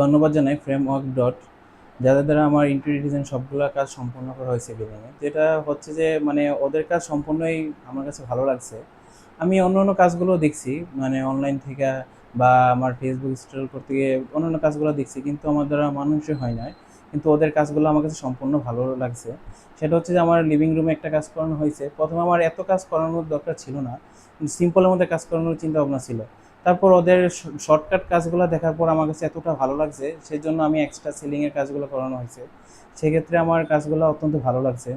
ধন্যবাদ জানাই framework dot, যাদের দ্বারা আমার ইন্টেরিয়র ডিজাইন সবগুলো কাজ সম্পন্ন করা হয়েছে বিল্ডিংয়ে। যেটা হচ্ছে যে মানে ওদের কাজ সম্পূর্ণই আমার কাছে ভালো লাগছে। আমি অন্য অন্য কাজগুলো দেখছি, মানে অনলাইন থেকে বা আমার ফেসবুক স্ক্রল করতে গিয়ে অন্যান্য কাজগুলো দেখছি, কিন্তু আমার দ্বারা মানুষই হয় না। কিন্তু ওদের কাজগুলো আমার কাছে সম্পূর্ণ ভালো লাগছে। সেটা হচ্ছে যে আমার লিভিং রুমে একটা কাজ করানো হয়েছে। প্রথমে আমার এত কাজ করানোর দরকার ছিল না, কিন্তু সিম্পলের মধ্যে কাজ করানোর চিন্তা ভাবনা ছিল। তারপর ওদের শর্টকাট কাজগুলো দেখার পর আমার কাছে এতটা ভালো লাগছে, সেই জন্য আমি এক্সট্রা সিলিংয়ের কাজগুলো করানো হয়েছে। সেক্ষেত্রে আমার কাজগুলো অত্যন্ত ভালো লাগছে।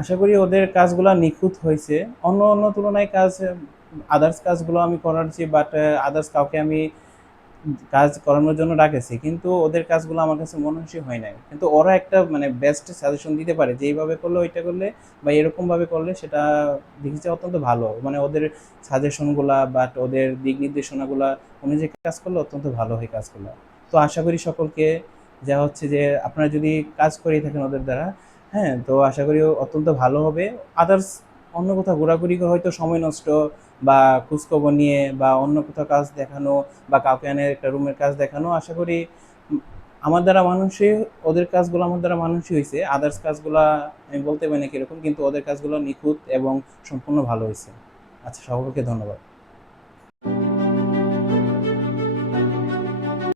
আশা করি ওদের কাজগুলো নিখুঁত হয়েছে। অন্য অন্য তুলনায় আদার্স কাজগুলো আমি করাচ্ছি, বাট আদার্স কাউকে আমি কাজ করানোর জন্য ডাকেছি, কিন্তু ওদের কাজগুলো আমার কাছে মনে হয় নাই। কিন্তু ওরা একটা মানে বেস্ট সাজেশন দিতে পারে যে এইভাবে করলে, ওইটা করলে বা এরকমভাবে করলে, সেটা দেখেছি অত্যন্ত ভালো। মানে ওদের সাজেশনগুলা বাট ওদের দিক নির্দেশনাগুলা অনুযায়ী কাজ করলে অত্যন্ত ভালো হয় কাজগুলো। তো আশা করি সকলকে, যা হচ্ছে যে আপনারা যদি কাজ করে থাকেন ওদের দ্বারা, হ্যাঁ, তো আশা করি অত্যন্ত ভালো হবে। আদার্স অন্য কোথাও ঘোরাঘুরি করে হয়তো সময় নষ্ট বা খোঁজখবর নিয়ে বা অন্য কোথাও কাজ দেখানো বা কাউকে এনে একটা রুমের কাজ দেখানো, আশা করি আমার দ্বারা মানুষই, ওদের কাজগুলো আমার দ্বারা মানুষই হয়েছে। আদার্স কাজগুলা আমি বলতে পারি না কিরকম, কিন্তু ওদের কাজগুলো নিখুঁত এবং সম্পূর্ণ ভালো হয়েছে। আচ্ছা, সকলকে ধন্যবাদ।